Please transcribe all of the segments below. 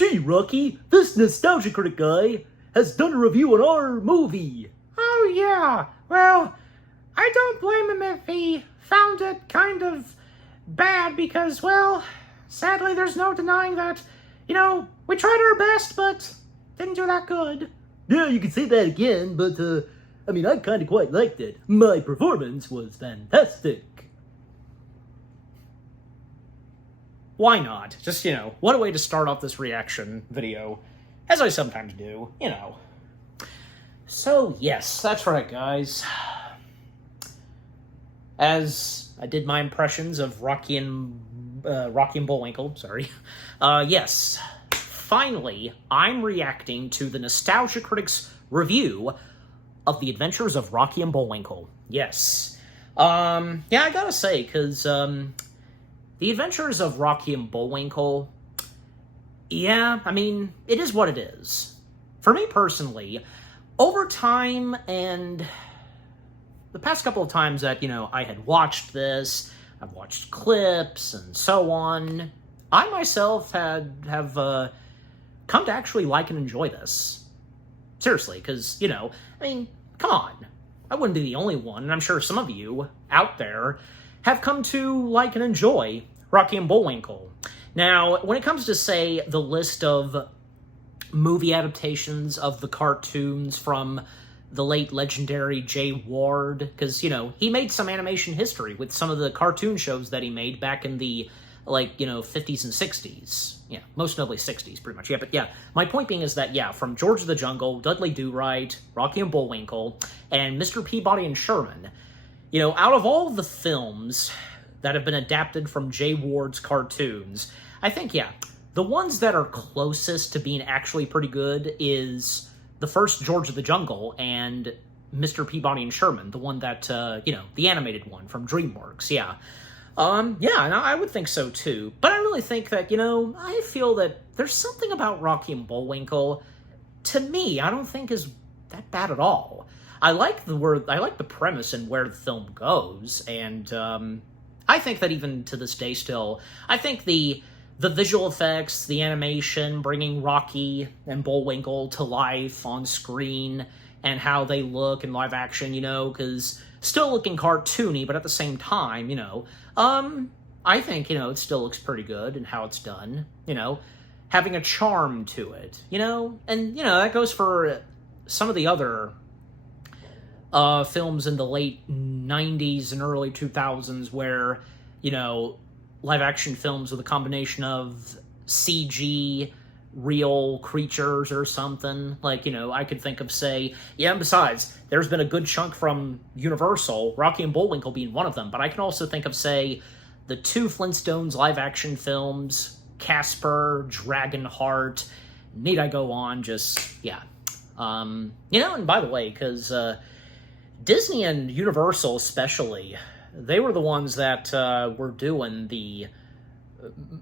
Gee, Rocky, this Nostalgia Critic guy has done a review on our movie. Oh, yeah. Well, I don't blame him if he found it kind of bad because, well, sadly there's no denying that, we tried our best, but didn't do that good. Yeah, you can say that again, but, I kind of quite liked it. My performance was fantastic. Why not? Just, what a way to start off this reaction video, as I sometimes do, So, yes, that's right, guys. As I did my impressions of Rocky and Bullwinkle, yes, finally, I'm reacting to the Nostalgia Critic's review of The Adventures of Rocky and Bullwinkle. Yes. I gotta say, because, The Adventures of Rocky and Bullwinkle, it is what it is. For me personally, over time and the past couple of times that, I had watched this, I've watched clips and so on, I myself have come to actually like and enjoy this. Seriously, because, come on. I wouldn't be the only one, and I'm sure some of you out there have come to like and enjoy Rocky and Bullwinkle. Now, when it comes to, say, the list of movie adaptations of the cartoons from the late legendary Jay Ward, because, he made some animation history with some of the cartoon shows that he made back in the, 50s and 60s. Yeah, most notably 60s, pretty much. Yeah, but yeah, my point being is that, from George of the Jungle, Dudley Do-Right, Rocky and Bullwinkle, and Mr. Peabody and Sherman, out of all the films that have been adapted from Jay Ward's cartoons, I think, the ones that are closest to being actually pretty good is the first George of the Jungle and Mr. Peabody and Sherman, the one that, the animated one from DreamWorks, and I would think so too. But I really think that, I feel that there's something about Rocky and Bullwinkle, to me, I don't think is that bad at all. I like the premise and where the film goes, and, I think that even to this day still, I think the visual effects, the animation, bringing Rocky and Bullwinkle to life on screen, and how they look in live action, because still looking cartoony, but at the same time, I think, it still looks pretty good in how it's done, having a charm to it, and, that goes for some of the other films in the late 90s and early 2000s where, live-action films with a combination of CG, real creatures or something. I could think of, say, and besides, there's been a good chunk from Universal, Rocky and Bullwinkle being one of them, but I can also think of, say, the two Flintstones live-action films, Casper, Dragonheart, need I go on, and by the way, because, Disney and Universal especially, they were the ones that were doing the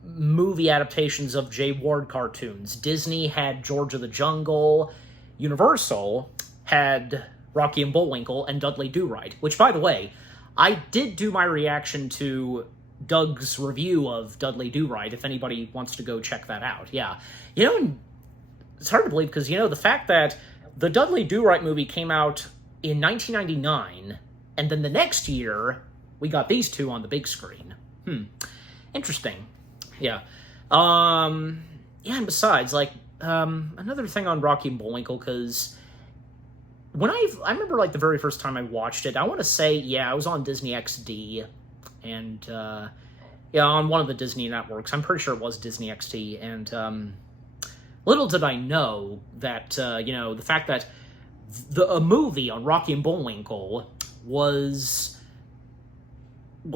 movie adaptations of Jay Ward cartoons. Disney had George of the Jungle, Universal had Rocky and Bullwinkle and Dudley Do-Right, which, by the way, I did do my reaction to Doug's review of Dudley Do-Right, if anybody wants to go check that out. It's hard to believe because, the fact that the Dudley Do-Right movie came out in 1999, and then the next year, we got these two on the big screen. Interesting. And besides, another thing on Rocky and Bullwinkle, because when I remember, the very first time I watched it, I want to say, I was on Disney XD, and, on one of the Disney networks. I'm pretty sure it was Disney XD, and, little did I know that, the fact that a movie on Rocky and Bullwinkle was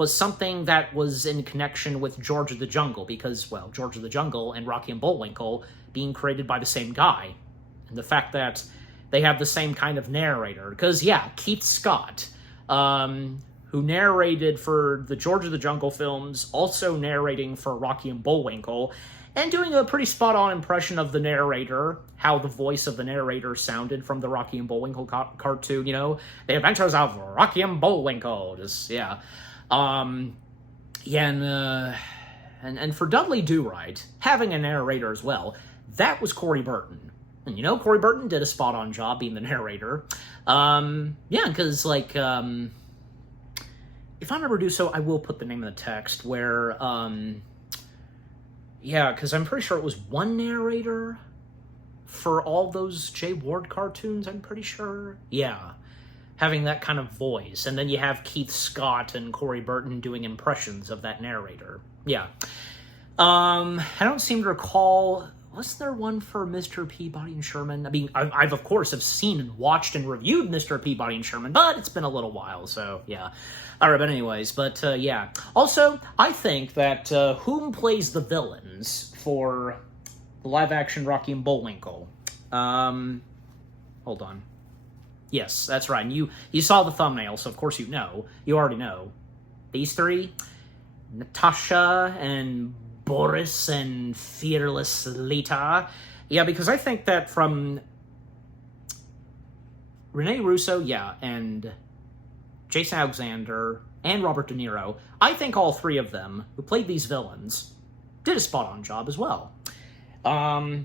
something that was in connection with George of the Jungle, because, George of the Jungle and Rocky and Bullwinkle being created by the same guy. And the fact that they have the same kind of narrator. Because, Keith Scott, who narrated for the George of the Jungle films, also narrating for Rocky and Bullwinkle, and doing a pretty spot-on impression of the narrator, how the voice of the narrator sounded from the Rocky and Bullwinkle cartoon, The Adventures of Rocky and Bullwinkle, and for Dudley Do-Right, having a narrator as well, that was Corey Burton. And you know, Corey Burton did a spot-on job being the narrator. Yeah, because, like, if I remember to do so, I will put the name of the text where, yeah, because I'm pretty sure it was one narrator for all those Jay Ward cartoons, I'm pretty sure. Yeah, having that kind of voice. And then you have Keith Scott and Corey Burton doing impressions of that narrator. Yeah. I don't seem to recall... Was there one for Mr. Peabody and Sherman? I mean, I've of course have seen and watched and reviewed Mr. Peabody and Sherman, but it's been a little while, so yeah. Alright, but anyways, yeah. Also, I think that whom plays the villains for the live-action Rocky and Bullwinkle? Hold on. Yes, that's right. And you saw the thumbnail, so of course you know. You already know. These three? Natasha and Boris and Fearless Lita. Yeah, because I think that from Rene Russo, yeah, and Jason Alexander and Robert De Niro, I think all three of them who played these villains did a spot-on job as well. Yeah,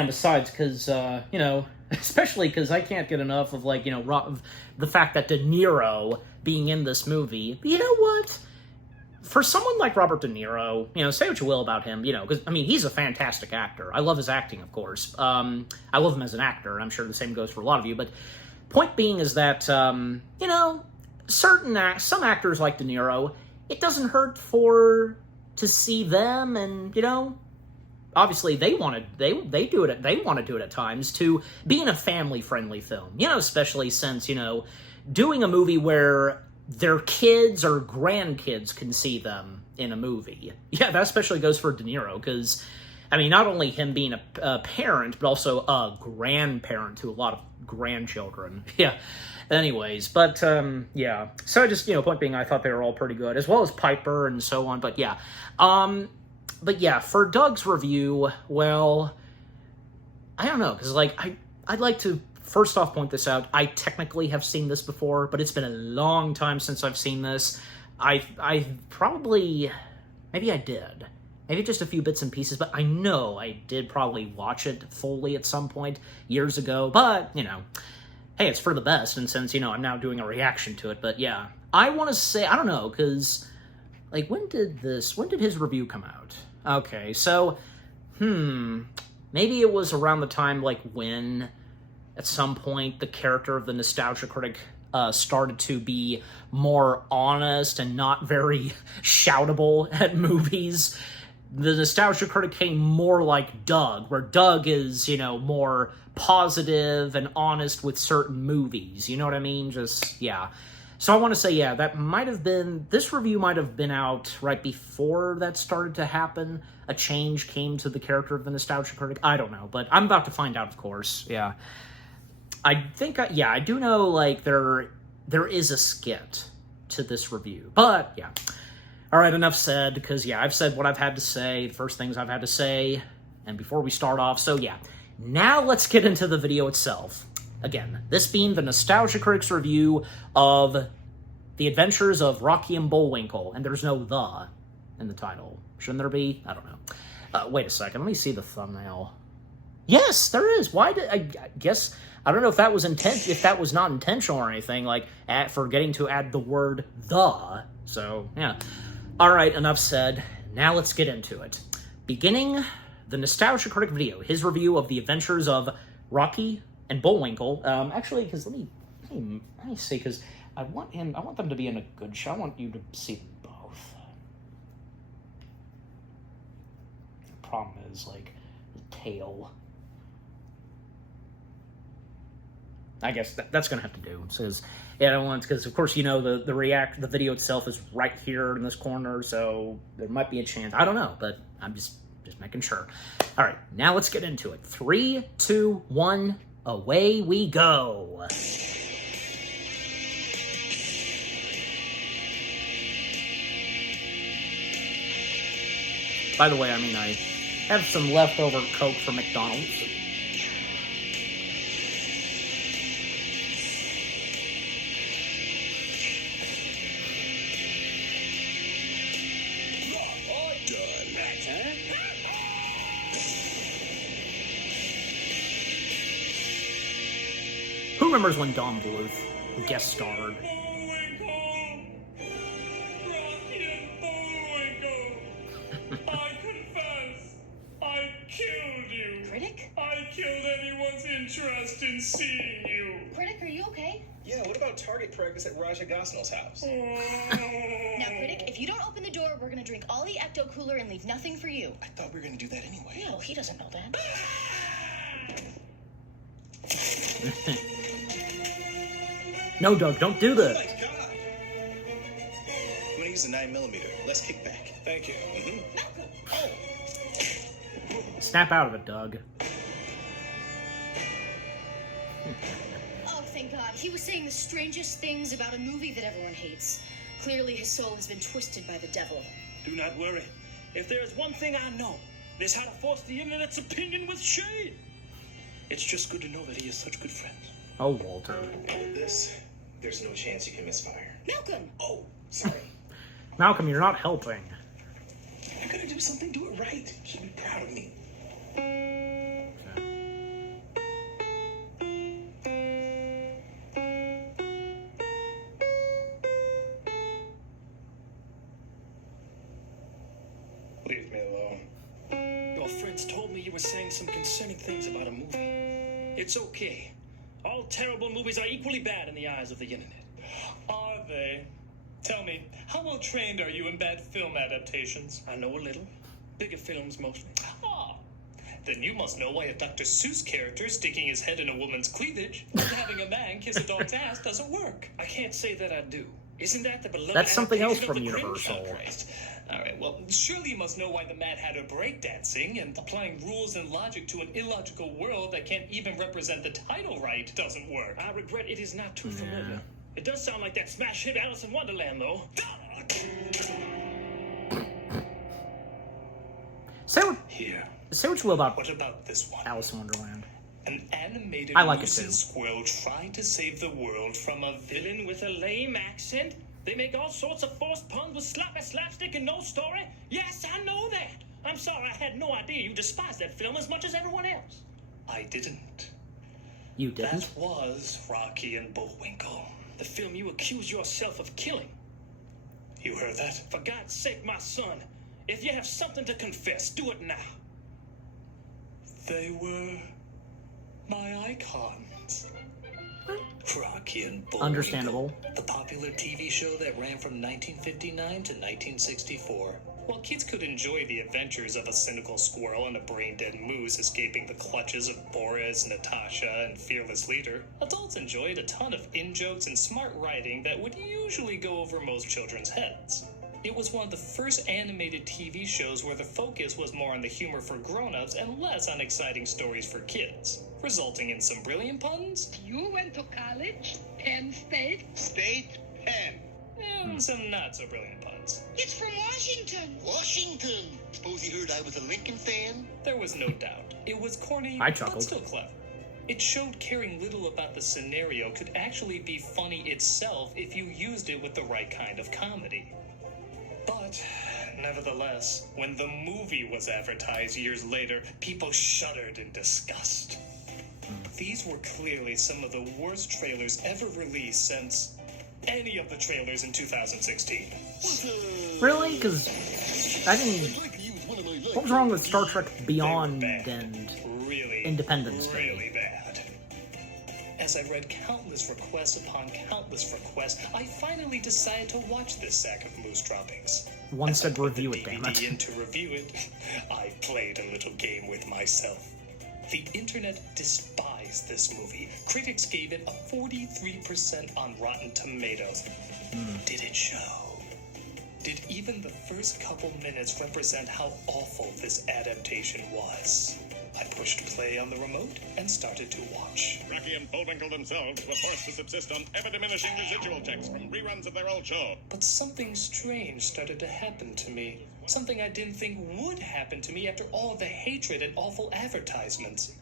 and besides, because, you know, especially because I can't get enough of, like, you know, the fact that De Niro being in this movie. But you know what? For someone like Robert De Niro, you know, say what you will about him, you know, because, I mean, he's a fantastic actor. I love his acting, of course. I love him as an actor. I'm sure the same goes for a lot of you. But point being is that, you know, some actors like De Niro, it doesn't hurt to see them and, you know, obviously they want to do it at times to be in a family-friendly film. You know, especially since, you know, doing a movie where their kids or grandkids can see them in a movie. Yeah, that especially goes for De Niro, because, I mean, not only him being a parent, but also a grandparent to a lot of grandchildren. Yeah, anyways, but, yeah. So I just, you know, point being, I thought they were all pretty good, as well as Piper and so on, but yeah. But yeah, for Doug's review, well, I don't know, because, like, I'd like to first off point this out. I technically have seen this before, but it's been a long time since I've seen this. I probably, maybe I did. Maybe just a few bits and pieces, but I know I did probably watch it fully at some point years ago, but, you know, hey, it's for the best, and since, you know, I'm now doing a reaction to it, but yeah. I want to say, I don't know, because, like, when did his review come out? Okay, so, maybe it was around the time, like, when at some point the character of the Nostalgia Critic started to be more honest and not very shoutable at movies. The Nostalgia Critic came more like Doug, where Doug is, you know, more positive and honest with certain movies. You know what I mean? Just, yeah. So I want to say, yeah, this review might have been out right before that started to happen. A change came to the character of the Nostalgia Critic. I don't know, but I'm about to find out, of course. Yeah. I think, I do know, like, there is a skit to this review. But, yeah. Alright, enough said, because, yeah, I've said what I've had to say, the first things I've had to say, and before we start off, so, yeah. Now let's get into the video itself. Again, this being the Nostalgia Critic's review of The Adventures of Rocky and Bullwinkle, and there's no "the" in the title. Shouldn't there be? I don't know. Wait a second, let me see the thumbnail. Yes, there is. Why did I guess... I don't know if that was if that was not intentional or anything, like, forgetting to add the word "the." So, yeah. Alright, enough said. Now let's get into it. Beginning the Nostalgia Critic video, his review of The Adventures of Rocky and Bullwinkle. Actually, because let me see, because I want them to be in a good shot. I want you to see both. The problem is, like, the tail. I guess that's gonna have to do. Says, yeah, I don't want, because of course, you know, the video itself is right here in this corner, so there might be a chance. I don't know, but I'm just making sure. All right, now let's get into it. 3, 2, 1, away we go. By the way, I mean, I have some leftover Coke from McDonald's. Who remembers when Don Bluth guest starred? Bullwinkle! Rocky and Bullwinkle! I confess, I killed you. Critic? I killed anyone's interest in seeing you. Critic, are you okay? Yeah, what about target practice at Raja Gosnell's house? Now, Critic, if you don't open the door, we're gonna drink all the Ecto Cooler and leave nothing for you. I thought we were gonna do that anyway. No, he doesn't know that. No, Doug, don't do Oh that. my god! I'm gonna use a 9mm. Less kickback. Thank you. Malcolm! Oh! Snap out of it, Doug. Oh, thank God. He was saying the strangest things about a movie that everyone hates. Clearly, his soul has been twisted by the devil. Do not worry. If there is one thing I know, it is how to force the internet's opinion with shade. It's just good to know that he has such good friends. Oh, Walter. With this, there's no chance you can misfire. Malcolm! Oh, sorry. Malcolm, you're not helping. I'm gonna do something, do it right. You should be proud of me. Leave me alone. Your friends told me you were saying some concerning things about a movie. It's okay. All terrible movies are equally bad in the eyes of the internet. Are they? Tell me, how well trained are you in bad film adaptations? I know a little. Bigger films mostly. Ah, then you must know why a Dr. Seuss character sticking his head in a woman's cleavage and having a man kiss a dog's ass doesn't work. I can't say that I do. Isn't that the beloved That's something else adaptation from of the Universal. Grinch? Oh, Christ. All right, well, surely you must know why the Mad Hatter breakdancing and applying rules and logic to an illogical world that can't even represent the title right doesn't work. I regret it is not too familiar. It does sound like that smash hit Alice in Wonderland, though. Here. Say what you will about What about this one? Alice in Wonderland. An animated I like it moose too. and squirrel trying to save the world from a villain with a lame accent. They make all sorts of forced puns with sloppy slapstick and no story. Yes, I know that. I'm sorry, I had no idea you despised that film as much as everyone else. I didn't. You didn't? That was Rocky and Bullwinkle, the film you accused yourself of killing. You heard that? For God's sake, my son, if you have something to confess, do it now. They were my icons. Rocky and Bullwinkle. Understandable. The popular TV show that ran from 1959 to 1964. While kids could enjoy the adventures of a cynical squirrel and a brain-dead moose escaping the clutches of Boris, Natasha, and Fearless Leader, adults enjoyed a ton of in-jokes and smart writing that would usually go over most children's heads. It was one of the first animated TV shows where the focus was more on the humor for grown-ups and less on exciting stories for kids, resulting in some brilliant puns You went to college? Penn State? State Penn. and some not-so-brilliant puns. It's from Washington. Washington. Suppose you heard I was a Lincoln fan? There was no doubt. It was corny, I but chuckled. still clever. It showed caring little about the scenario could actually be funny itself if you used it with the right kind of comedy. But, nevertheless, when the movie was advertised years later, people shuddered in disgust. These were clearly some of the worst trailers ever released since any of the trailers in 2016. Really? Because I didn't. What was wrong with Star Trek Beyond They were bad. and Really, Independence Day? really bad. As I read countless requests upon countless requests, I finally decided to watch this sack of moose droppings. One As I said put review the it, damn DVD it. in to review it, I played a little game with myself. The internet despised this movie. Critics gave it a 43% on Rotten Tomatoes. Did it show? Did even the first couple minutes represent how awful this adaptation was? I pushed play on the remote and started to watch. Rocky and Bullwinkle themselves were forced to subsist on ever-diminishing residual checks from reruns of their old show. But something strange started to happen to me. Something I didn't think would happen to me after all the hatred and awful advertisements.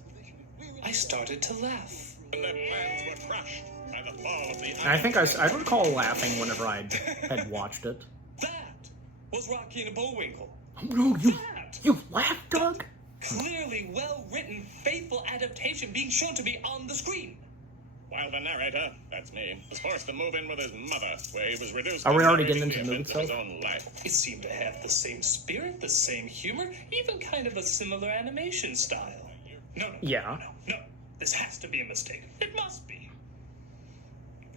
I started to laugh. And their plans were crushed by the fall of the I think I recall laughing whenever I had watched it. That was Rocky and Bullwinkle. No, That! you laughed, Doug? Clearly well-written, faithful adaptation being shown to me on the screen. while the narrator, that's me, was forced to move in with his mother, where he was reduced Are to we already narrating getting into the movie events of his itself? own life. It seemed to have the same spirit, the same humor, even kind of a similar animation style. No. Yeah. No. This has to be a mistake. It must be.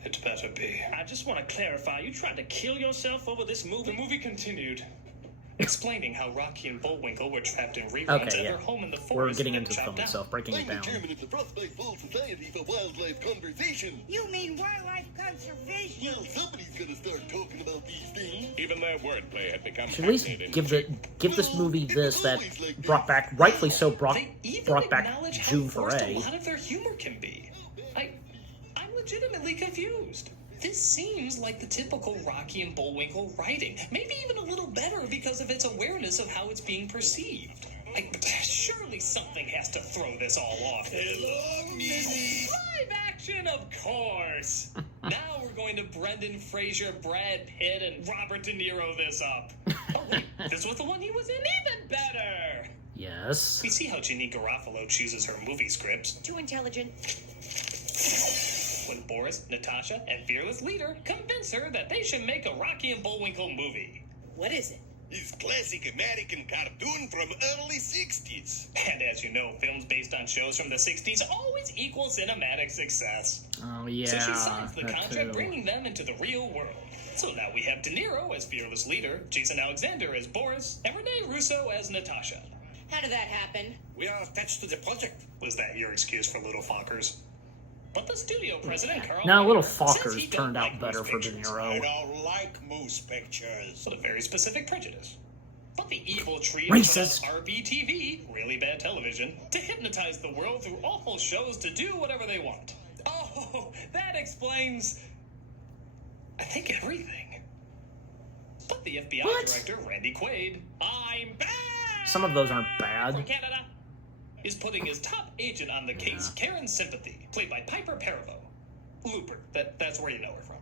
It better be. I just want to clarify, you tried to kill yourself over this movie? The movie continued, explaining how Rocky and Bullwinkle were trapped in reruns Okay, at yeah. their home in the We're forest. getting and into the chopped film down. itself, breaking it I'm down. determined it's a Frostbite Full Society for Wildlife Conversation. You mean wildlife conservation? Well, somebody's gonna start talking about these things. Even their wordplay had become Should at least hackneyed give this movie this that brought back, rightfully so, brought They even back acknowledge how June forced a Foray. lot of their humor can be. I'm legitimately confused. This seems like the typical Rocky and Bullwinkle writing. Maybe even a little better because of its awareness of how it's being perceived. Surely something has to throw this all off. Live action, of course. Now we're going to Brendan Fraser, Brad Pitt, and Robert De Niro this up. Oh wait, this was the one he was in? Even better. Yes. We see how Jeannie Garofalo chooses her movie scripts. Too intelligent. When Boris, Natasha, and Fearless Leader convince her that they should make a Rocky and Bullwinkle movie. What is it? It's classic American cartoon from early 60s. And as you know, films based on shows from the 60s always equal cinematic success. Oh yeah. So she signs the that contract, too. bringing them into the real world. So now we have De Niro as Fearless Leader, Jason Alexander as Boris, and Renee Russo as Natasha. How did that happen? We are attached to the project. Was that your excuse for Little Fockers? But the studio president, Carl Now, Little Weiner, says Fockers he don't turned out like better moose for De pictures. Niro. don't like moose pictures. With a very specific prejudice. But the evil trio Racist. chose RBTV, really bad television, to hypnotize the world through awful shows to do whatever they want. Oh, that explains, I think, everything. But the FBI What? director, Randy Quaid, I'm back! Some of those aren't From bad. Canada, is putting his top agent on the case, Karen Sympathy, played by Piper Perabo. Looper, that's where you know her from.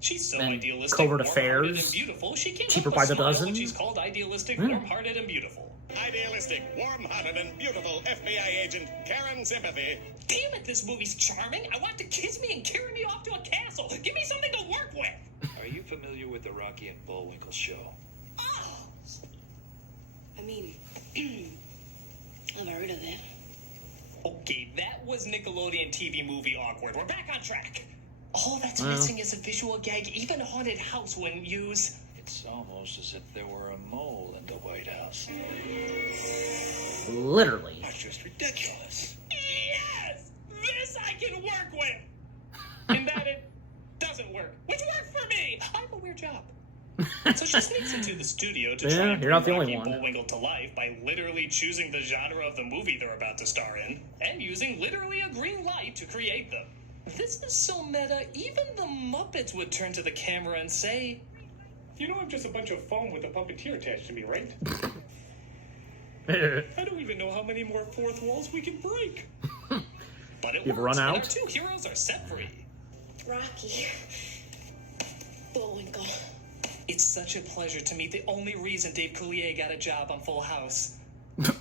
She's so And idealistic, Covert warm-hearted, Affairs, and beautiful, she can't Cheaper help by but the smile dozen. when she's called idealistic, Hmm. warm-hearted, and beautiful. Idealistic, warm-hearted, and beautiful FBI agent Karen Sympathy. Damn it, this movie's charming. I want to kiss me and carry me off to a castle. Give me something to work with. Are you familiar with the Rocky and Bullwinkle show? Oh! I mean, I've heard of that. Okay, that was Nickelodeon TV movie awkward. We're back on track. All that's Well. missing is a visual gag even a haunted house wouldn't use. It's almost as if there were a mole in the White House. Literally. That's just ridiculous. Yes! This I can work with! And that it doesn't work. Which worked for me! I have a weird job. So she sneaks into the studio to Yeah, try and you're not the bring only Rocky one. Bullwinkle to life by literally choosing the genre of the movie they're about to star in, and using literally a green light to create them. This is so meta, even the Muppets would turn to the camera and say, "You know I'm just a bunch of foam with a puppeteer attached to me, right? I don't even know how many more fourth walls we can break." But it You've works, run and out? our two heroes are set free. Rocky. Bullwinkle. It's such a pleasure to meet the only reason Dave Coulier got a job on Full House.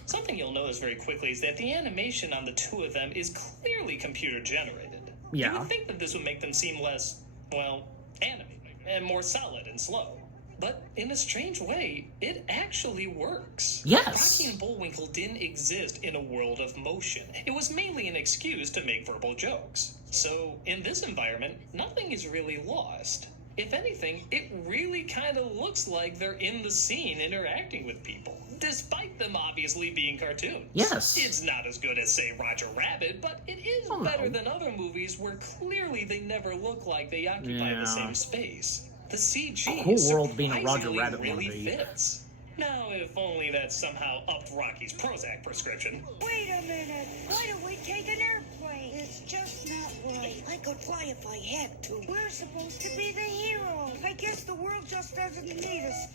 Something you'll notice very quickly is that the animation on the two of them is clearly computer generated. You Yeah. would think that this would make them seem less, well, animated and more solid and slow. But in a strange way, it actually works. Yes. Rocky and Bullwinkle didn't exist in a world of motion. It was mainly an excuse to make verbal jokes. So, in this environment, nothing is really lost. If anything, it really kind of looks like they're in the scene interacting with people, despite them obviously being cartoons. Yes. It's not as good as, say, Roger Rabbit, but it is Oh, better no. than other movies where clearly they never look like they occupy Yeah. the same space. The CG Cool world being a Roger surprisingly Rabbit really wannabe. fits. Now, if only that somehow upped Rocky's Prozac prescription. Wait a minute. Why don't we take an airplane? It's just not right. I could fly if I had to. We're supposed to be the heroes. I guess the world just doesn't need us.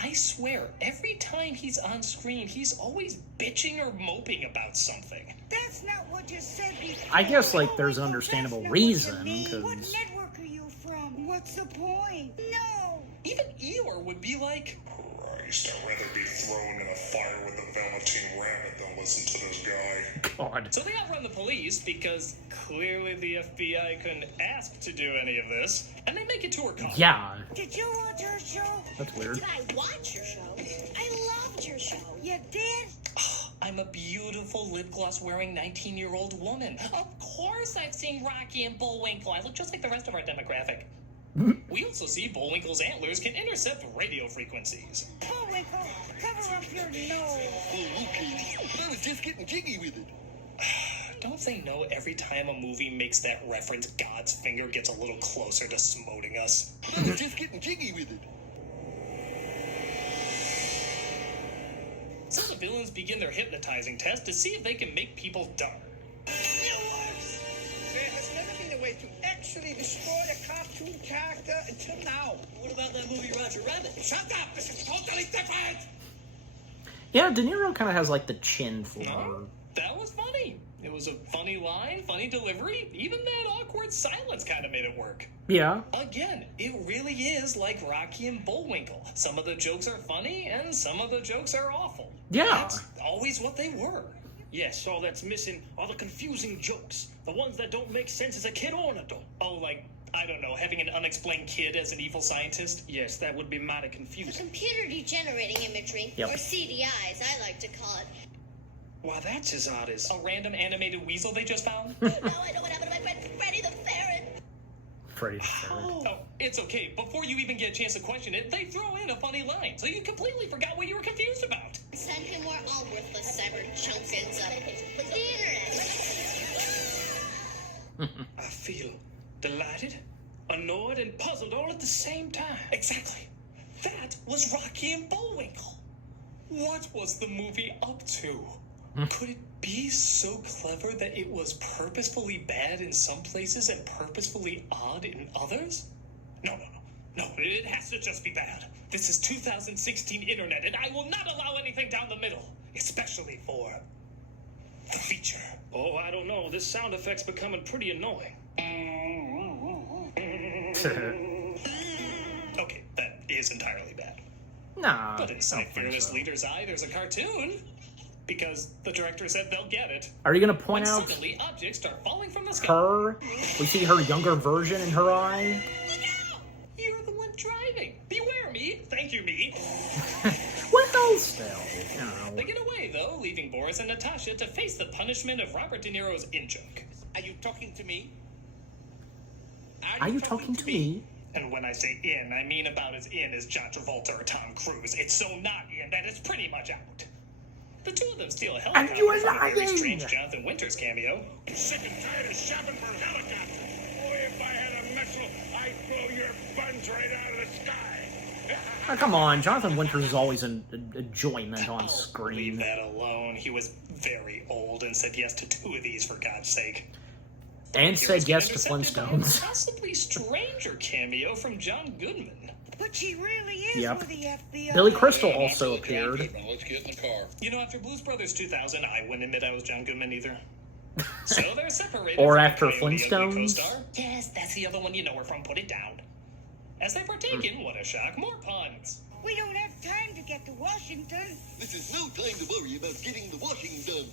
I swear, every time he's on screen, he's always bitching or moping about something. That's not what you said before. I guess, like, there's an Bullwinkle, understandable that's not what you reason, mean. What 'cause- network are you from? What's the point? No. Even Eeyore would be like, Christ, I'd rather be thrown in a fire with the Velveteen Rabbit than listen to this guy. God. So they outrun the police because clearly the FBI couldn't ask to do any of this, and they make it to her car. Yeah. Did you watch her show? That's weird. Did I watch your show? I loved your show. You did? I'm a beautiful lip gloss wearing 19-year-old woman. Of course I've seen Rocky and Bullwinkle. I look just like the rest of our demographic. We also see Bullwinkle's antlers can intercept radio frequencies. Bullwinkle, cover up your nose. Oh, okay. I was just getting jiggy with it. Don't they know every time a movie makes that reference, God's finger gets a little closer to smoting us? I was just getting jiggy with it. So the villains begin their hypnotizing test to see if they can make people dumber. There has never been a way to actually destroy a cartoon character until now. What about that movie Roger Rabbit? Shut up! This is totally different! Yeah, De Niro kind of has like the chin for her. No, that was funny. It was a funny line, funny delivery. Even that awkward silence kind of made it work. Yeah. Again, it really is like Rocky and Bullwinkle. Some of the jokes are funny, and some of the jokes are awful. Yeah. That's always what they were. Yes, all that's missing are the confusing jokes. The ones that don't make sense as a kid or an adult. Oh, like, I don't know, having an unexplained kid as an evil scientist? Yes, that would be mighty The confusing. computer degenerating imagery, Yep. or CDIs, I like to call it. Why, that's as odd as... A random animated weasel they just found? No, I know what happened to my friend Freddy the Ferret. Freddy the Ferret. Oh, it's okay. Before you even get a chance to question it, they throw in a funny line, so you completely forgot what you were confused about. Send him more all worthless cyber chunkins of the internet. I feel delighted, annoyed, and puzzled all at the same time. Exactly. That was Rocky and Bullwinkle. What was the movie up to? Could it be so clever that it was purposefully bad in some places and purposefully odd in others? No, it has to just be bad. This is 2016 internet, and I will not allow anything down the middle, especially for the feature. Oh, I don't know. This sound effect's becoming pretty annoying. Okay, that is entirely bad. Nah. But in I some don't think fearless so. leader's eye, there's a cartoon. Because the director said they'll get it. Are you gonna point When out suddenly objects start falling from the sky. her? We see her younger version in her eye. You're the one driving. Beware me. Thank you, me. Well, still, you know. They get away, though, leaving Boris and Natasha to face the punishment of Robert De Niro's in-joke. Are you talking to me? Are you talking to me? And when I say in, I mean about as in as John Travolta or Tom Cruise. It's so not in that it's pretty much out. The two of them steal a helicopter you from a very lying? strange Jonathan Winters cameo. I'm sick and tired of shopping for helicopters. Boy, if I had a missile, I'd blow your buns right out of the sky. Oh, come on, Jonathan Winters is always a enjoyment on Leave screen. that alone. He was very old and said yes to two of these, for God's sake. And said yes to Intercepted by a Flintstones. possibly stranger cameo from John Goodman. But she really is Yep. with the FBI. Billy Crystal also appeared. Let's get in the car. You know, after Blues Brothers 2000, I wouldn't admit I was John Goodman either. So they're separated. Or from after the Coyote Ugly Flintstones? co-star. Yes, that's the other one you know her from. Put it down. As they partake in What a Shock, more puns. We don't have time to get to Washington. This is no time to worry about getting the washing done.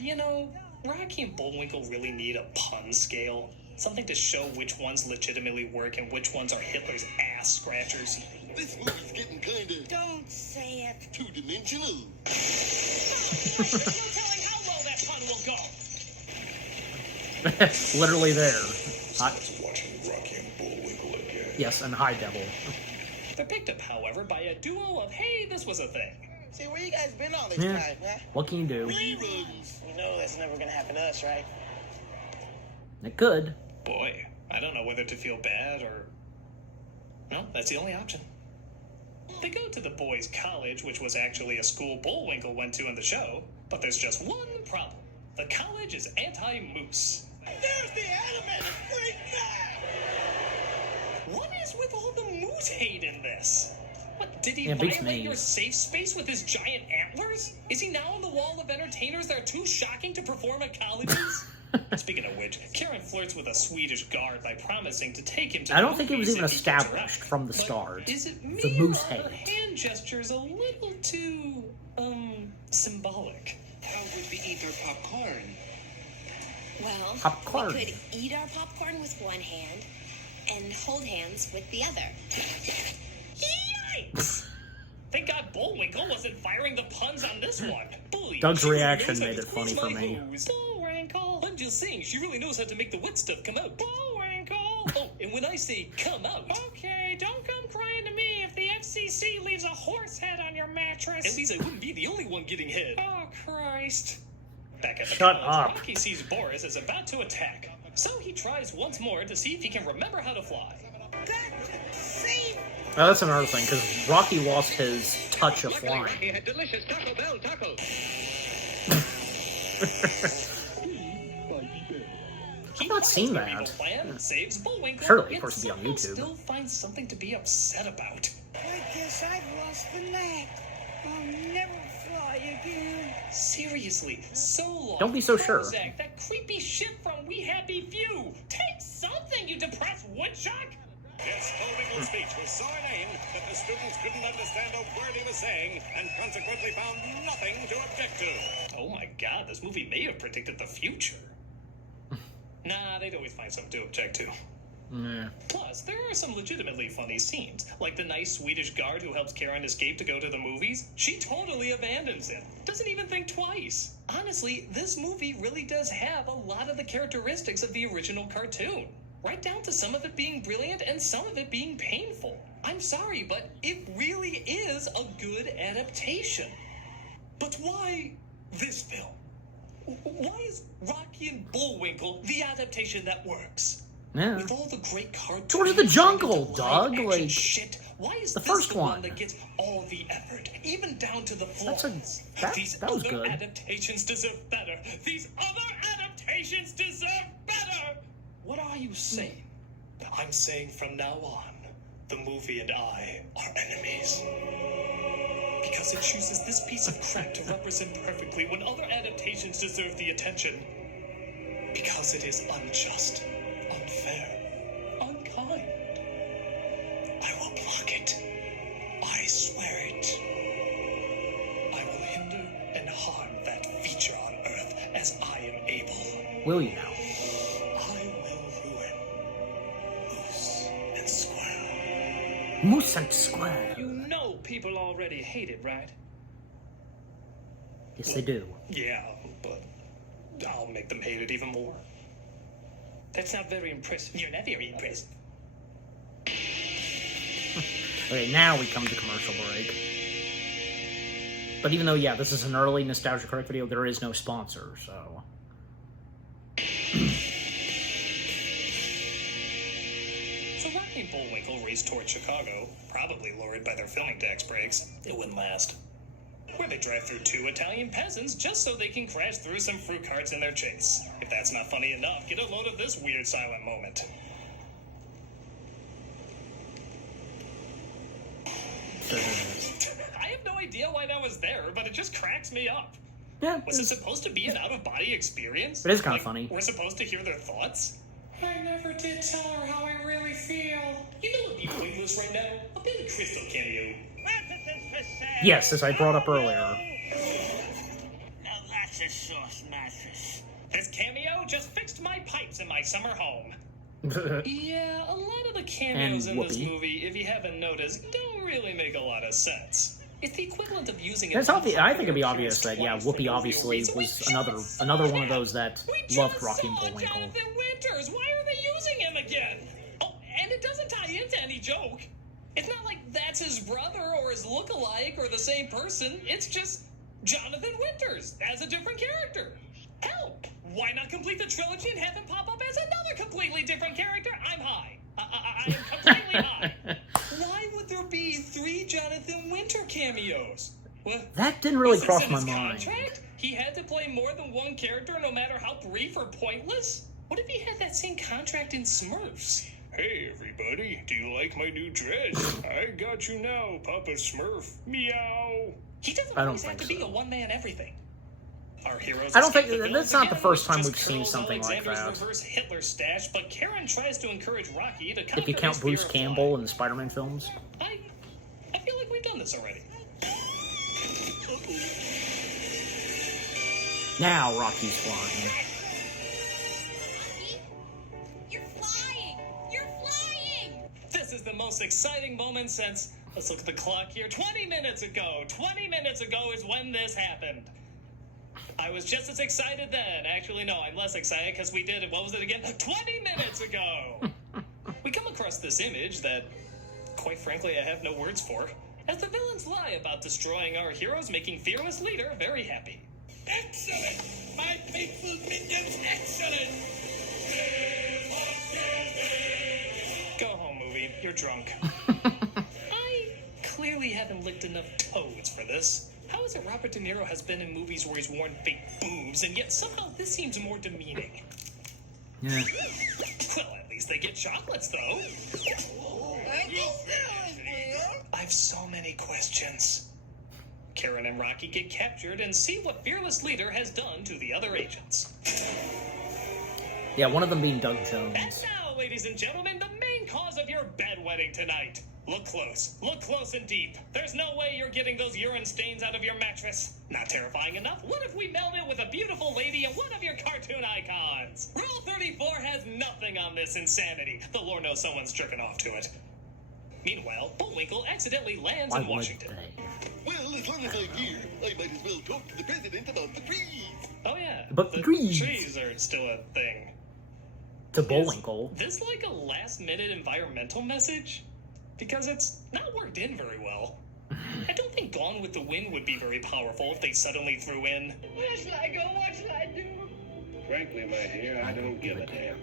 You know, Rocky and Bullwinkle really need a pun scale. Something to show which ones legitimately work and which ones are Hitler's ass scratchers. This movie's getting kinda Don't say it. two-dimensional. There's no telling how low that pun will go. Literally there. Watching Rocky and Bullwinkle again. Yes, and High Devil. They're picked up, however, by a duo of, hey, this was a thing. See, where you guys been all this Yeah. time, huh? What can you do? Reruns. You know that's never gonna happen to us, right? It could. Boy, I don't know whether to feel bad or... No, that's the only option. They go to the boys' college, which was actually a school Bullwinkle went to in the show, but there's just one problem. The college is anti-moose. There's the animated freak man! What is with all the moose hate in this? What, did he Yeah, beats violate me. your safe space with his giant antlers? Is he now on the wall of entertainers that are too shocking to perform at colleges? Speaking of which, Karen flirts with a Swedish guard by promising to take him to I the don't think it was movies even if he gets her established out. from the But start. Is it me The moose or are her hate. hand gestures a little too, symbolic. How would we eat our popcorn? Well, Popcorn. we could eat our popcorn with one hand and hold hands with the other. Yikes! Thank God Bullwinkle wasn't firing the puns on this one. Bully, Doug's she really reaction knows how made to it funny squeeze for my me. hose. Bullwinkle! I'm just saying, she really knows how to make the wet stuff come out. Bullwinkle! Oh, and when I say come out... Okay, don't come crying to me if the FCC leaves a horse head on your mattress. At least I wouldn't be the only one getting hit. Oh, Christ. Back at the Shut college, up. Rocky sees Boris is about to attack. So he tries once more to see if he can remember how to fly. See? Now, that's another thing, because Rocky lost his touch of flying. He had delicious Taco Bell tacos. I've not seen Their evil that. plan saves Bullwinkle. Surely, of course, it'd be on Yet YouTube. Still finds something to be upset about. I guess I've lost the knack. I'll never fly again. Seriously, so long. Don't be so sure. Prozac, that creepy shit from We Happy Few. Take something, you depressed woodchuck. His Bullwinkle's speech was so inane that the students couldn't understand a word he was saying and consequently found nothing to object to. Oh my God, this movie may have predicted the future. Nah, they'd always find something to object to. Nah. Plus, there are some legitimately funny scenes, like the nice Swedish guard who helps Karen escape to go to the movies. She totally abandons him. Doesn't even think twice. Honestly, this movie really does have a lot of the characteristics of the original cartoon. Right down to some of it being brilliant and some of it being painful. I'm sorry, but it really is a good adaptation. But why this film? Why is Rocky and Bullwinkle the adaptation that works? Yeah. With all the great cartoons, George of the Jungle, Doug. action Like, shit, why is the this first the one one. that gets all the effort, even down to the That's a- flaws? that- These that was other good. adaptations deserve better. These other adaptations deserve better. What are you saying? I'm saying from now on, the movie and I are enemies. Because it chooses this piece of crap to represent perfectly when other adaptations deserve the attention. Because it is unjust, unfair, unkind. I will block it. I swear it. I will hinder and harm that feature on Earth as I am able. Will you now? I will ruin Moose and Squirrel. Moose and Square. You know people already hate it, right? Yes, they do. Yeah, but I'll make them hate it even more. That's not very impressive. You're not very impressed. Okay, now we come to commercial break. But even though, yeah, this is an early Nostalgia Critic video, there is no sponsor, so... So Rocky and Bullwinkle raced toward Chicago, probably lured by their filming tax breaks. It wouldn't last. Where they drive through two Italian peasants just so they can crash through some fruit carts in their chase. If that's not funny enough, get a load of this weird silent moment. I have no idea why that was there, but it just cracks me up. Yeah. Was it supposed to be an out-of-body experience? It is kinda Like, funny. We're supposed to hear their thoughts? I never did tell her how I really feel. You know what'd be pointless right now? A Billy Crystal cameo. Yes, as I brought up earlier. Now that's a sauce mattress. This cameo just fixed my pipes in my summer home. Yeah, a lot of the cameos And in this Whoopi. movie, if you haven't noticed, don't really make a lot of sense. It's the equivalent of using It's obvious. I think it'd be obvious that, yeah, Whoopi obviously was another one of those that loved Rocky and Bullwinkle. Jonathan Winters! Why are they using him again? Oh, and it doesn't tie into any joke. It's not like that's his brother or his look-alike or the same person. It's just Jonathan Winters as a different character. Hell, why not complete the trilogy and have him pop up as another completely different character? I'm high. I am completely high. Why would there be 3 Jonathan Winter cameos? What? That didn't really Was this cross in my his mind. contract? He had to play more than one character no matter how brief or pointless? What if he had that same contract in Smurfs? Hey, everybody, do you like my new dress? I got you now, Papa Smurf. Meow. He doesn't I don't always have to think be so. a one-man everything. Our heroes I don't think- escape the that's villains not the again, first time just we've seen curls something like Alexander's that. reverse Hitler stash, but Karen tries to encourage Rocky to If you count his Bruce fear of Campbell in the Spider-Man films. flying. I feel like we've done this already. Now Rocky's flying. Rocky, you're flying! You're flying! This is the most exciting moment since, let's look at the clock here, 20 minutes ago. 20 minutes ago is when this happened. I was just as excited then. Actually, no, I'm less excited because we did it, what was it again? 20 minutes ago! We come across this image that, quite frankly, I have no words for, as the villains lie about destroying our heroes, making Fearless Leader very happy. Excellent! My faithful minions, excellent! Go home, movie. You're drunk. I clearly haven't licked enough toads for this. How is it Robert De Niro has been in movies where he's worn fake boobs, and yet somehow this seems more demeaning? Yeah. Well, at least they get chocolates, though. I have so many questions. Karen and Rocky get captured and see what Fearless Leader has done to the other agents. Yeah, one of them being Doug Jones. And now, ladies and gentlemen, the main cause of your bedwetting tonight. Look close and deep. There's no way you're getting those urine stains out of your mattress. Not terrifying enough? What if we meld it with a beautiful lady and one of your cartoon icons? Rule 34 has nothing on this insanity. The Lord knows someone's jerking off to it. Meanwhile, Bullwinkle accidentally lands in Washington. Well, as long as I'm here, I might as well talk to the president about the trees. Oh yeah, But the trees. trees are still a thing. To Bullwinkle. Is this like a last-minute environmental message? Because it's not worked in very well. I don't think Gone with the Wind would be very powerful if they suddenly threw in... Where shall I go? What shall I do? Frankly, my dear, I don't give a damn.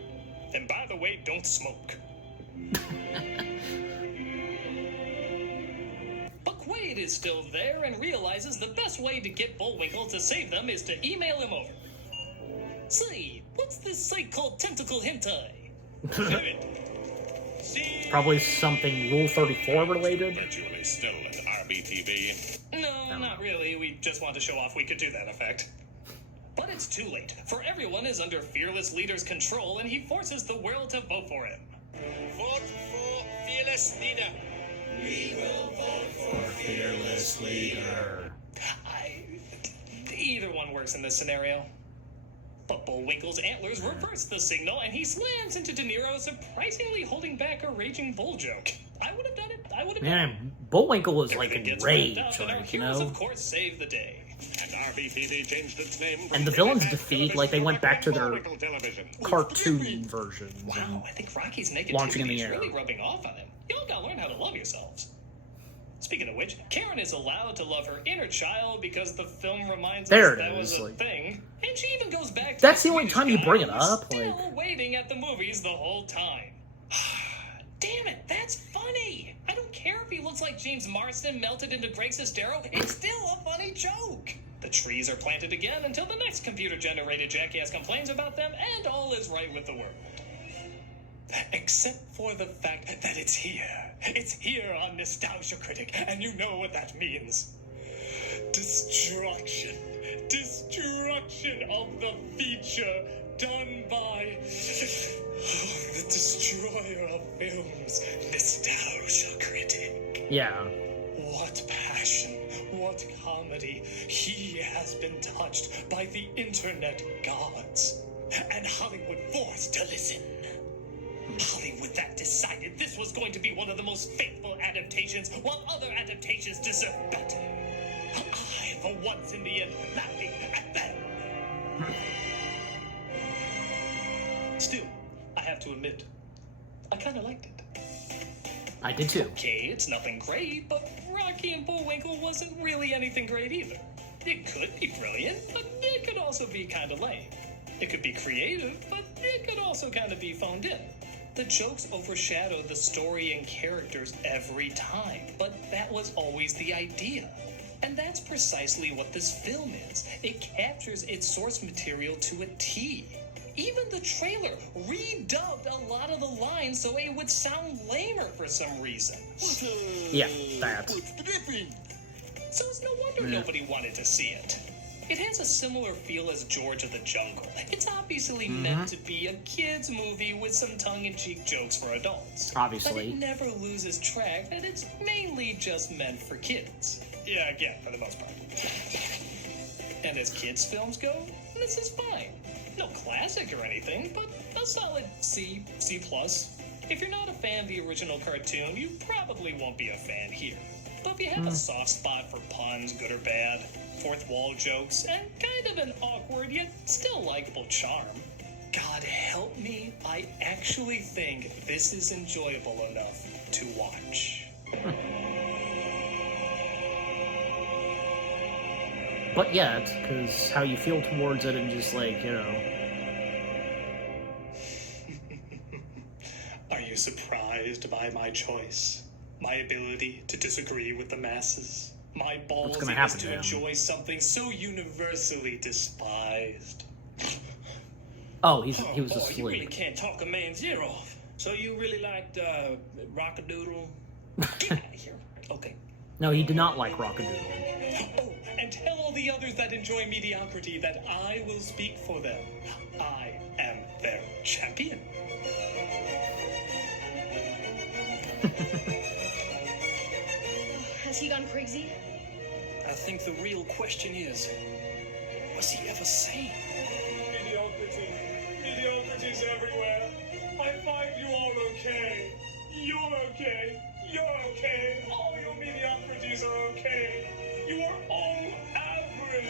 And by the way, don't smoke. But Quaid is still there and realizes the best way to get Bullwinkle to save them is to email him over. Say, what's this site called Tentacle Hentai? Probably something Rule 34 related. Virtually still at RBTV. No, not really. We just want to show off we could do that effect. But it's too late, for everyone is under Fearless Leader's control and he forces the world to vote for him. Vote for Fearless Leader. We will vote for Fearless Leader. Either one works in this scenario. But Bullwinkle's antlers reverse the signal, and he slams into De Niro, surprisingly holding back a raging bull joke. I would have done it. I would have done it. Man, Bullwinkle was like Everything in gets rage, wrapped up, and our like, you heroes, know? of course, save the day. And RBTV changed its name from And the villains British defeat, like, they went back to their Bullwinkle television. cartoon versions. Wow, I think Rocky's Launching in negativity the is air. really rubbing off on him. Y'all gotta learn how to love yourselves. Speaking of which, Karen is allowed to love her inner child because the film reminds There us it that is, was a like- thing. And she even goes back to That's the the only Swedish time you guy bring it who was up, still like- waiting at the movies the whole time. Damn it, that's funny. I don't care if he looks like James Marsden melted into Greg Sestero. It's still a funny joke. The trees are planted again until the next computer-generated jackass complains about them, and all is right with the world. Except for the fact that it's here. It's here on Nostalgia Critic, and you know what that means. Destruction. Destruction of the feature done by the destroyer of films, Nostalgia Critic. Yeah. What passion, what comedy. He has been touched by the internet gods. And Hollywood forced to listen. Hollywood that decided this was going to be one of the most faithful adaptations, while other adaptations deserve better. I, for once in the end, laughing at them. Still, I have to admit, I kind of liked it. I did too. Okay, it's nothing great, but Rocky and Bullwinkle wasn't really anything great either. It could be brilliant, but it could also be kind of lame. It could be creative, but it could also kind of be phoned in. The jokes overshadow the story and characters every time, but that was always the idea. And that's precisely what this film is. It captures its source material to a T. Even the trailer redubbed a lot of the lines so it would sound lamer for some reason. Yeah, that. What's the difference? So it's no wonder nobody wanted to see it. It has a similar feel as George of the Jungle. It's obviously meant to be a kid's movie with some tongue-in-cheek jokes for adults. Obviously. But it never loses track that it's mainly just meant for kids. Yeah, again, for the most part. And as kids' films go, this is fine. No classic or anything, but a solid C, C+. If you're not a fan of the original cartoon, you probably won't be a fan here. But if you have a soft spot for puns, good or bad, fourth wall jokes, and kind of an awkward yet still likable charm, God help me, I actually think this is enjoyable enough to watch. But yet, because how you feel towards it and just like, you know... Are you surprised by my choice? My ability to disagree with the masses? My ballsiness to enjoy something so universally despised? Oh, he was asleep. You really can't talk a man's ear off. So you really liked Rockadoodle? Get out of here. Okay. No, he did not like Rockadoodle. Oh, and tell all the others that enjoy mediocrity that I will speak for them. I am their champion. Has he gone crazy? I think the real question is, was he ever sane? Mediocrity. Mediocrity's everywhere. I find you all okay. You're okay. You're okay. All your mediocrities are okay. You are all average.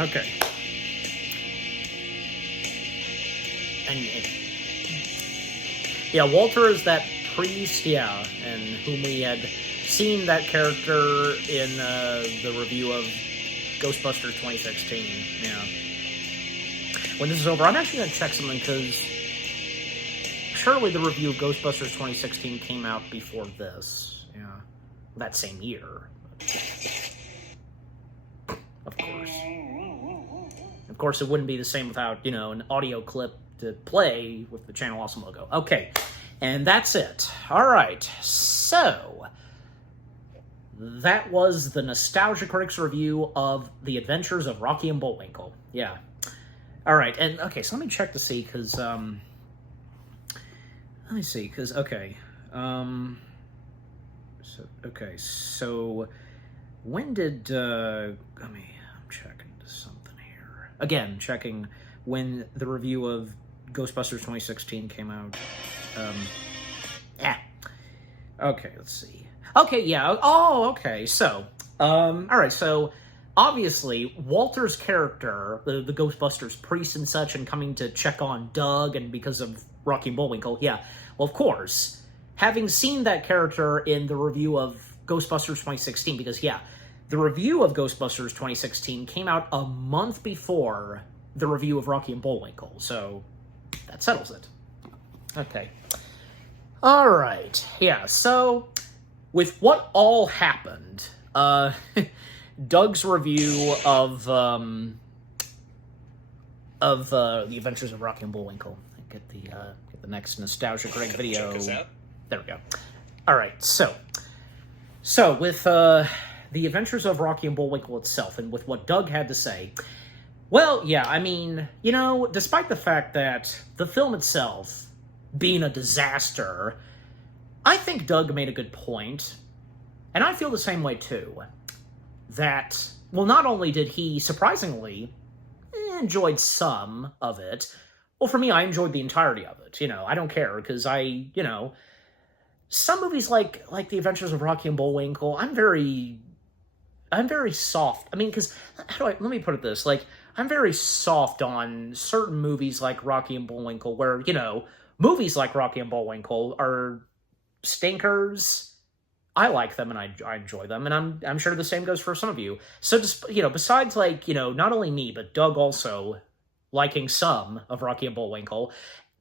Okay. And yeah, Walter is that priest, yeah, and whom we had seen that character in the review of Ghostbusters 2016, yeah. When this is over, I'm actually going to check something, because surely the review of Ghostbusters 2016 came out before this, yeah, that same year. Of course. Of course, it wouldn't be the same without, you know, an audio clip to play with the Channel Awesome logo. Okay, and that's it. All right, so that was the Nostalgia Critics review of The Adventures of Rocky and Bullwinkle. Yeah. All right, and okay, so let me check to see, because, let me see, because, okay, so when did, I'm checking something here. Again, checking when the review of Ghostbusters 2016 came out. Okay, let's see. Okay, yeah, oh, okay, so, all right, so, obviously, Walter's character, the Ghostbusters priest and such, and coming to check on Doug, and because of Rocky and Bullwinkle, yeah, well, of course, having seen that character in the review of Ghostbusters 2016, because, yeah, the review of Ghostbusters 2016 came out a month before the review of Rocky and Bullwinkle, so that settles it. Okay. All right. Yeah, so with what all happened, Doug's review of The Adventures of Rocky and Bullwinkle. Get the next Nostalgia Greg video. Check us out. There we go. All right, so with The Adventures of Rocky and Bullwinkle itself, and with what Doug had to say, well, yeah, I mean, you know, despite the fact that the film itself being a disaster, I think Doug made a good point, and I feel the same way too, that, well, not only did he surprisingly enjoyed some of it, well, for me, I enjoyed the entirety of it, you know, I don't care, because you know, some movies like The Adventures of Rocky and Bullwinkle, I'm very soft. I mean, because, let me put it this, like, I'm very soft on certain movies like Rocky and Bullwinkle, where, you know, movies like Rocky and Bullwinkle are stinkers. I like them and I enjoy them, and I'm sure the same goes for some of you. So just, you know, besides, like, you know, not only me, but Doug also liking some of Rocky and Bullwinkle,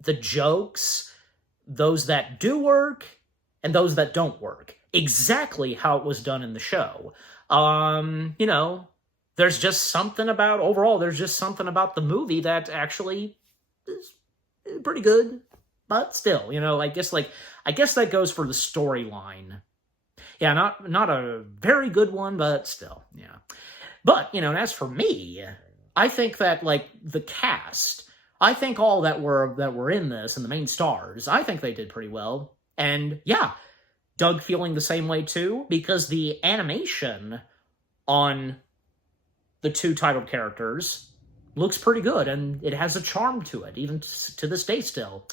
the jokes, those that do work and those that don't work, exactly how it was done in the show. You know, there's just something about, overall, there's just something about the movie that actually is pretty good, but still, you know, I guess that goes for the storyline. Yeah, not a very good one, but still, yeah. But, you know, and as for me, I think that, like, the cast, I think all that were in this, and the main stars, I think they did pretty well. And yeah, Doug feeling the same way too, because the animation on the two titled characters looks pretty good, and it has a charm to it, even to this day still.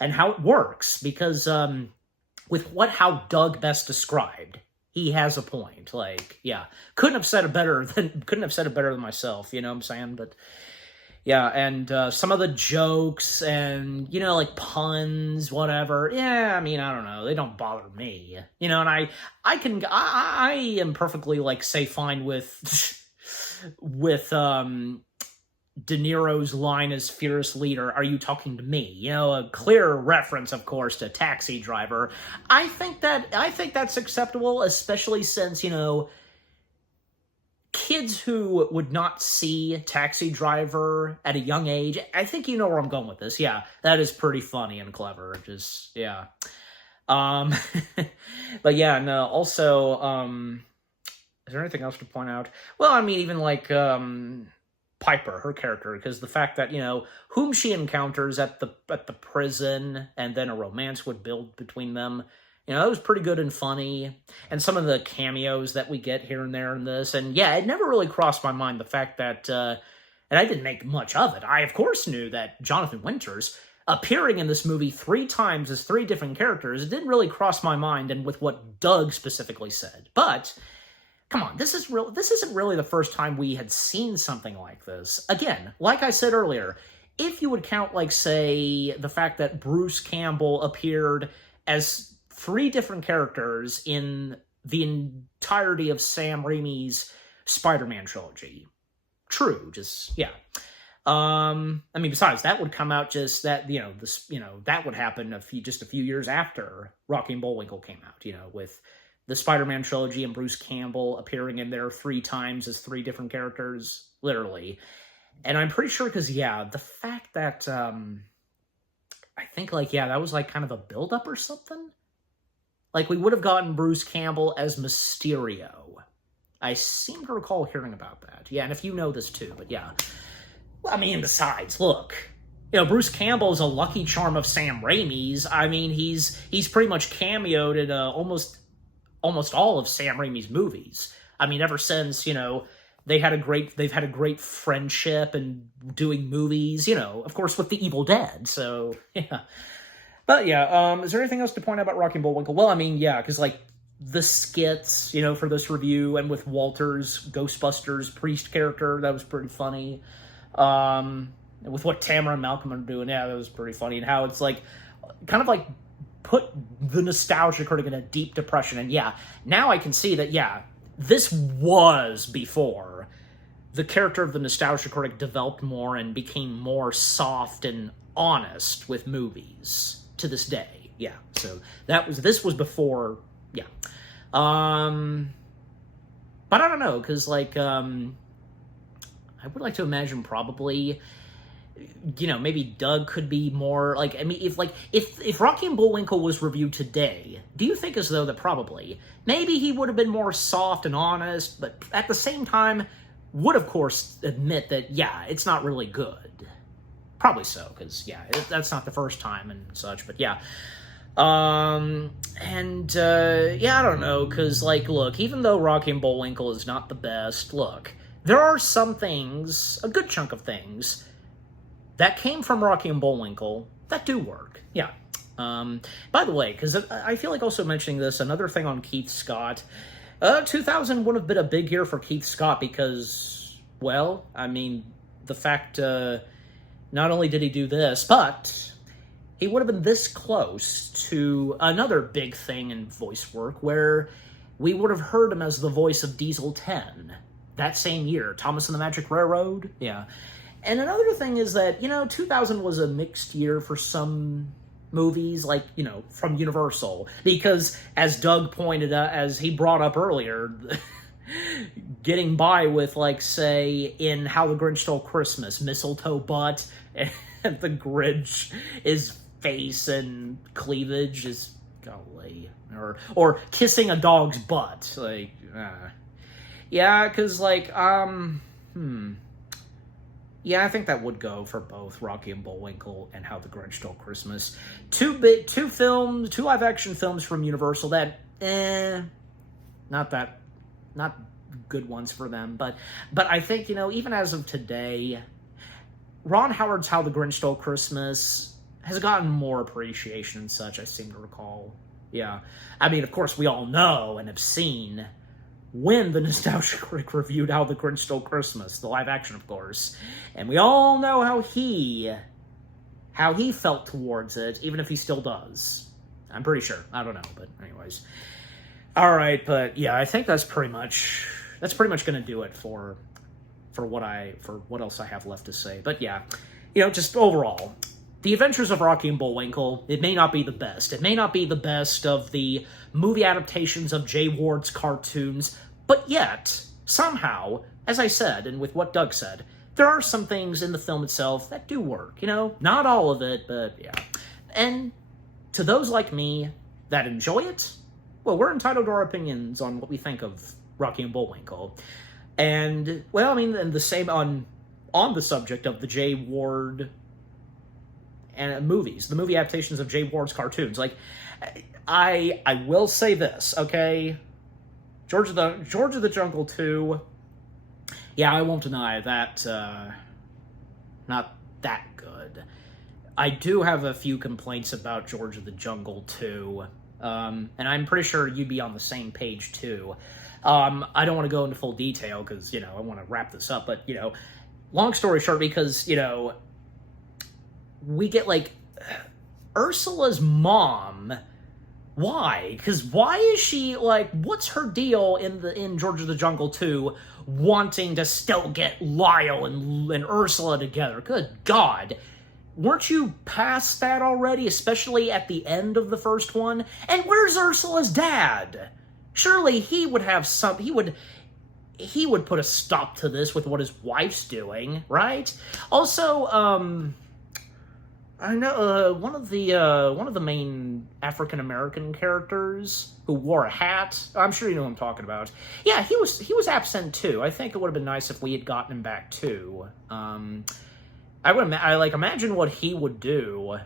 And how it works, because with how Doug best described, he has a point. Like, yeah, couldn't have said it better than myself, you know what I'm saying? But yeah, and some of the jokes and, you know, like puns, whatever. Yeah, I mean, I don't know. They don't bother me, you know. And I am perfectly, like, say fine with De Niro's line as fearless leader, "Are you talking to me?" You know, a clear reference, of course, to Taxi Driver. I think that's acceptable, especially since, you know, kids who would not see Taxi Driver at a young age, I think you know where I'm going with this. Yeah, that is pretty funny and clever. Just, yeah. But yeah, no, also, is there anything else to point out? Well, I mean, even like, Piper, her character, because the fact that, you know, whom she encounters at the prison, and then a romance would build between them, you know, that was pretty good and funny. And some of the cameos that we get here and there in this, and yeah, it never really crossed my mind the fact that, and I didn't make much of it. I, of course, knew that Jonathan Winters appearing in this movie 3 times as 3 different characters, it didn't really cross my mind, and with what Doug specifically said. But come on, this isn't really the first time we had seen something like this. Again, like I said earlier, if you would count, like, say, the fact that Bruce Campbell appeared as 3 different characters in the entirety of Sam Raimi's Spider-Man trilogy. True, just, yeah. I mean, besides, that would come out just that, you know, that would happen just a few years after Rocky and Bullwinkle came out, you know, with the Spider-Man trilogy and Bruce Campbell appearing in there 3 times as 3 different characters, literally. And I'm pretty sure, because, yeah, the fact that, I think, like, yeah, that was, like, kind of a build-up or something? Like, we would have gotten Bruce Campbell as Mysterio. I seem to recall hearing about that. Yeah, and if you know this too, but yeah. I mean, besides, look, you know, Bruce Campbell's a lucky charm of Sam Raimi's. I mean, he's pretty much cameoed in almost all of Sam Raimi's movies. I mean, ever since, you know, they've had a great friendship and doing movies, you know, of course, with The Evil Dead. So, yeah. But yeah, is there anything else to point out about Rocky and Bullwinkle? Well, I mean, yeah, because, like, the skits, you know, for this review, and with Walter's Ghostbusters priest character, that was pretty funny. With what Tamara and Malcolm are doing, yeah, that was pretty funny. And how it's, like, kind of, like, put the nostalgia critic in a deep depression. And yeah, now I can see that, yeah, this was before the character of the nostalgia critic developed more and became more soft and honest with movies to this day. Yeah, so this was before, yeah. But I don't know, because, like, I would like to imagine probably, you know, maybe Doug could be more, like, I mean, if Rocky and Bullwinkle was reviewed today, do you think as though that probably, maybe he would have been more soft and honest, but at the same time, would, of course, admit that, yeah, it's not really good. Probably so, because, yeah, that's not the first time and such, but yeah. Yeah, I don't know, because, like, look, even though Rocky and Bullwinkle is not the best, look, there are some things, a good chunk of things, that came from Rocky and Bullwinkle that do work. Yeah. By the way, because I feel like also mentioning this, another thing on Keith Scott, 2000 would have been a big year for Keith Scott because, well, I mean, the fact, not only did he do this, but he would have been this close to another big thing in voice work where we would have heard him as the voice of Diesel 10 that same year. Thomas and the Magic Railroad? Yeah. And another thing is that, you know, 2000 was a mixed year for some movies, like, you know, from Universal. Because, as Doug pointed out, as he brought up earlier, getting by with, like, say, in How the Grinch Stole Christmas, mistletoe butt, and the Grinch is face and cleavage is, golly, or kissing a dog's butt, like, yeah, because, like, Yeah, I think that would go for both Rocky and Bullwinkle and How the Grinch Stole Christmas. Two live-action films from Universal that, not good ones for them. But I think, even as of today, Ron Howard's How the Grinch Stole Christmas has gotten more appreciation and such, I seem to recall. Yeah. I mean, of course, we all know and have seen when the Nostalgia Critic reviewed How the Grinch Stole Christmas, the live action, of course. And we all know how he felt towards it, even if he still does. I'm pretty sure. I don't know, but anyways. All right, but yeah, I think that's pretty much going to do it for what else I have left to say. But yeah, just overall, The Adventures of Rocky and Bullwinkle, it may not be the best. It may not be the best of the movie adaptations of Jay Ward's cartoons, but yet, somehow, as I said, and with what Doug said, there are some things in the film itself that do work, Not all of it, but yeah. And to those like me that enjoy it, well, we're entitled to our opinions on what we think of Rocky and Bullwinkle. And, well, I mean, and the same on the subject of the Jay Ward and movies, the movie adaptations of Jay Ward's cartoons. Like, I will say this, okay? George of the Jungle 2, yeah, I won't deny that, not that good. I do have a few complaints about George of the Jungle 2, and I'm pretty sure you'd be on the same page, too. I don't want to go into full detail, because, I want to wrap this up, but, long story short, because, we get, like, Ursula's mom. Why? Because why is she, like, what's her deal in George of the Jungle 2 wanting to still get Lyle and Ursula together? Good God. Weren't you past that already, especially at the end of the first one? And where's Ursula's dad? Surely he would have he would put a stop to this with what his wife's doing, right? Also, I know one of the main African American characters who wore a hat. I'm sure you know who I'm talking about. Yeah, he was absent too. I think it would have been nice if we had gotten him back too. I imagine what he would do,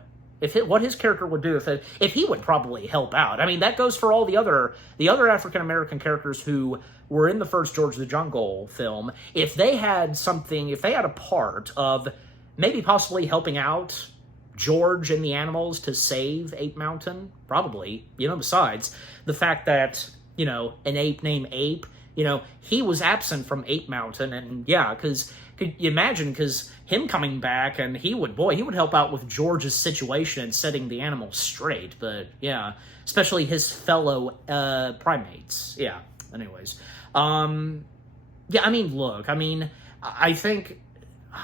what his character would do if he would probably help out. I mean, that goes for all the other African American characters who were in the first George of the Jungle film. If they had a part of maybe possibly helping out George and the animals to save Ape Mountain, probably, besides the fact that, an ape named Ape, he was absent from Ape Mountain, and yeah, because could you imagine, because him coming back, and he would help out with George's situation and setting the animals straight, but yeah, especially his fellow primates. Yeah, anyways. Yeah, I mean, look, I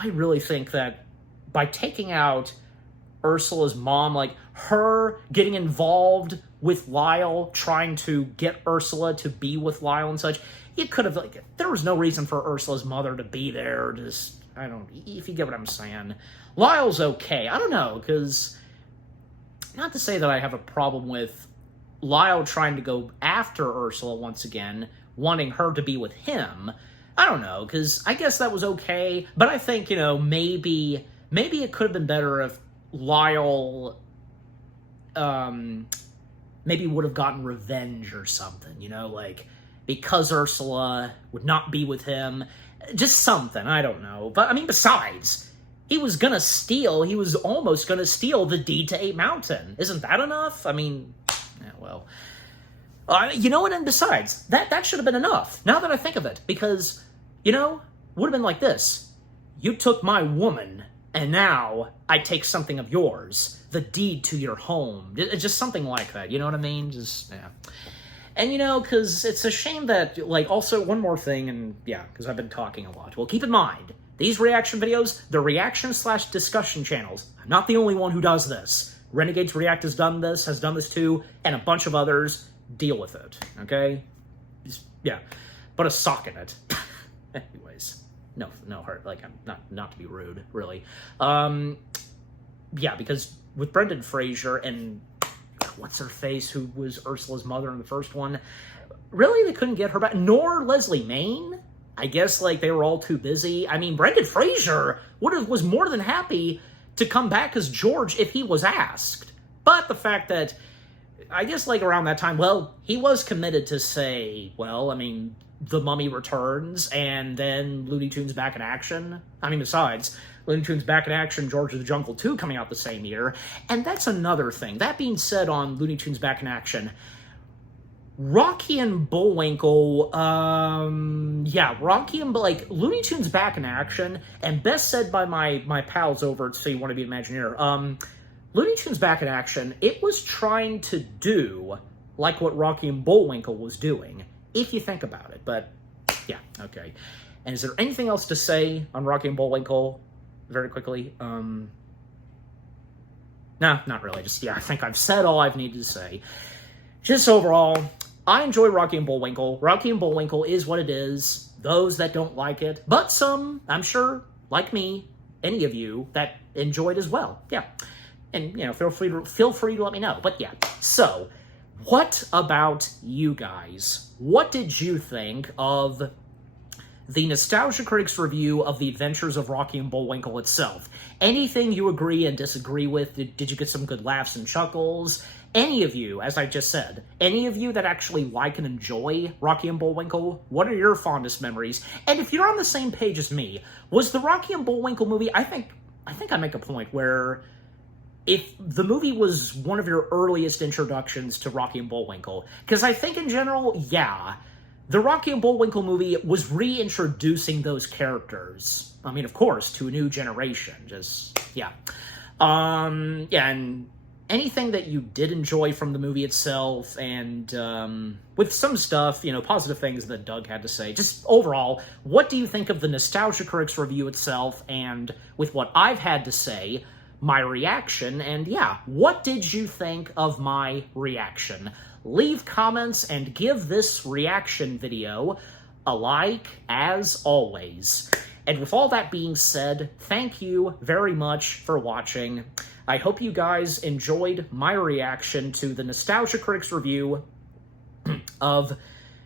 really think that by taking out Ursula's mom, like her getting involved with Lyle, trying to get Ursula to be with Lyle and such, you could have, there was no reason for Ursula's mother to be there. Just, I don't, if you get what I'm saying. Lyle's okay. I don't know, because, not to say that I have a problem with Lyle trying to go after Ursula once again, wanting her to be with him. I don't know, because I guess that was okay, but I think, maybe it could have been better if Lyle maybe would have gotten revenge or something, because Ursula would not be with him. Just something, I don't know. But, besides, he was almost gonna steal the deed to Ape Mountain. Isn't that enough? Yeah, well. You know what, and besides, that should have been enough, now that I think of it, because, would have been like this. You took my woman, and now I take something of yours, the deed to your home. It's just something like that, you know what I mean? Just, yeah. And, because it's a shame that, also, one more thing, and, yeah, because I've been talking a lot. Well, keep in mind, these reaction videos, they're reaction/discussion channels. I'm not the only one who does this. Renegades React has done this too, and a bunch of others. Deal with it, okay? Just, yeah. Put a sock in it. Anyways. No hurt. I'm not to be rude, really. Yeah, because with Brendan Fraser and what's her face, who was Ursula's mother in the first one, really they couldn't get her back. Nor Leslie Mann. I guess, like, they were all too busy. I mean, Brendan Fraser was more than happy to come back as George if he was asked. But the fact that, I guess, like, around that time, well, he was committed to say, well, I mean, The Mummy Returns, and then Looney Tunes Back in Action. I mean, besides, Looney Tunes Back in Action, George of the Jungle 2 coming out the same year. And that's another thing. That being said, on Looney Tunes Back in Action, Rocky and Bullwinkle, Rocky and, like, Looney Tunes Back in Action, and best said by my pals over at So You Want to Be an Imagineer, Looney Tunes Back in Action, it was trying to do like what Rocky and Bullwinkle was doing, if you think about it, but, yeah, okay. And is there anything else to say on Rocky and Bullwinkle, very quickly? No, not really, just, yeah, I think I've said all I've needed to say. Just overall, I enjoy Rocky and Bullwinkle. Rocky and Bullwinkle is what it is. Those that don't like it, but some, I'm sure, like me, any of you, that enjoyed as well. Yeah. And, you know, feel free to let me know. But yeah, so, what about you guys? What did you think of the Nostalgia Critics review of The Adventures of Rocky and Bullwinkle itself? Anything you agree and disagree with? Did you get some good laughs and chuckles? Any of you, as I just said, any of you that actually like and enjoy Rocky and Bullwinkle, what are your fondest memories? And if you're on the same page as me, was the Rocky and Bullwinkle movie, I think I make a point where if the movie was one of your earliest introductions to Rocky and Bullwinkle, because I think in general, yeah, the Rocky and Bullwinkle movie was reintroducing those characters. I mean, of course, to a new generation, just, yeah. And anything that you did enjoy from the movie itself, and with some stuff, you know, positive things that Doug had to say, just overall, what do you think of the Nostalgia Critics review itself, and with what I've had to say, my reaction, and yeah, what did you think of my reaction? Leave comments and give this reaction video a like, as always. And with all that being said, thank you very much for watching. I hope you guys enjoyed my reaction to the Nostalgia Critics review of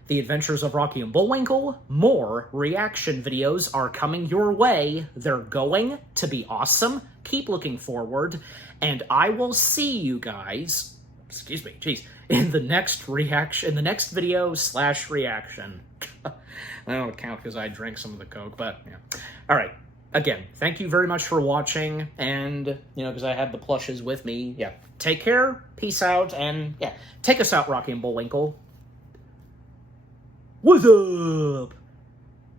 The Adventures of Rocky and Bullwinkle. More reaction videos are coming your way. They're going to be awesome. Keep looking forward, and I will see you guys, excuse me, jeez, in the next video/reaction. I don't count because I drank some of the Coke, but yeah. All right. Again, thank you very much for watching, and, you know, because I had the plushes with me, yeah. Take care, peace out, and, yeah, take us out, Rocky and Bullwinkle. What's up?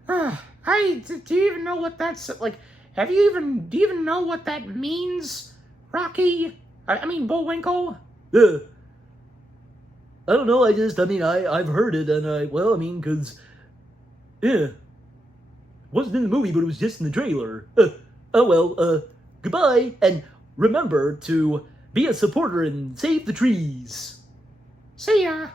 Do you even know what that's, like, do you even know what that means, Rocky? I mean, Bullwinkle? I don't know, I've heard it, and because, yeah. Wasn't in the movie, but it was just in the trailer. Goodbye, and remember to be a supporter and save the trees. See ya!